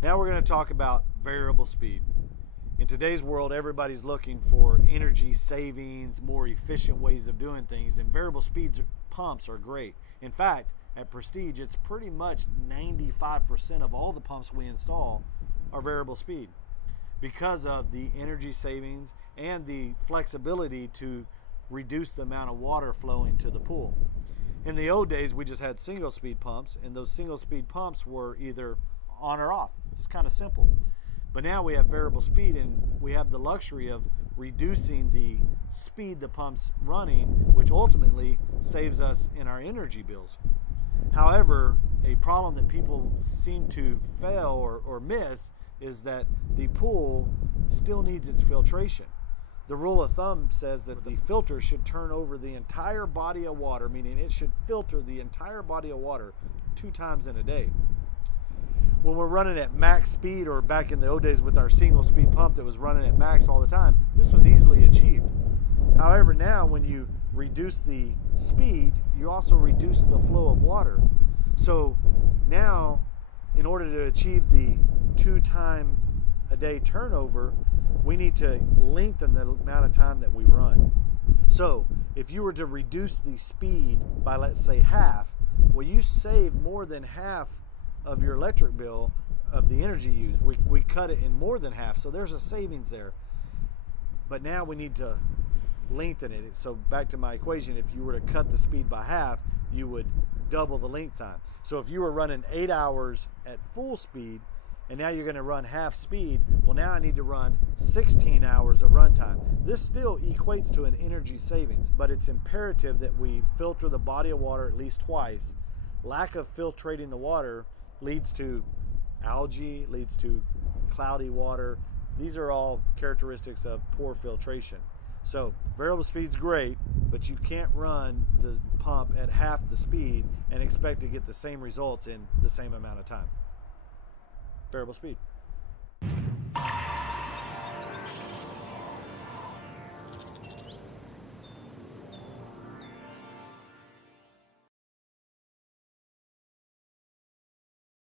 Now we're going to talk about variable speed. In today's world, everybody's looking for energy savings, more efficient ways of doing things, and variable speed pumps are great. In fact, at Prestige, it's pretty much 95% of all the pumps we install are variable speed because of the energy savings and the flexibility to reduce the amount of water flowing to the pool. In the old days, we just had single speed pumps, and those single speed pumps were either on or off. It's kind of simple. But now we have variable speed, and we have the luxury of reducing the speed the pump's running, which ultimately saves us in our energy bills. However, a problem that people seem to fail or miss is that the pool still needs its filtration. The rule of thumb says that the filter should turn over the entire body of water, meaning it should filter the entire body of water 2 times in a day. When we're running at max speed, or back in the old days with our single speed pump that was running at max all the time, this was easily achieved. However, now when you reduce the speed, you also reduce the flow of water. So now, in order to achieve the 2 time a day turnover, we need to lengthen the amount of time that we run. So if you were to reduce the speed by, let's say, half, well, you save more than half of your electric bill of the energy used. We cut it in more than half, so there's a savings there. But now we need to lengthen it. So back to my equation, if you were to cut the speed by half, you would double the length time. So if you were running 8 hours at full speed, and now you're going to run half speed, well, now I need to run 16 hours of runtime. This still equates to an energy savings, but it's imperative that we filter the body of water at least twice. Lack of filtrating the water leads to algae, leads to cloudy water. These are all characteristics of poor filtration. So variable speed's great, but you can't run the pump at half the speed and expect to get the same results in the same amount of time. Variable speed.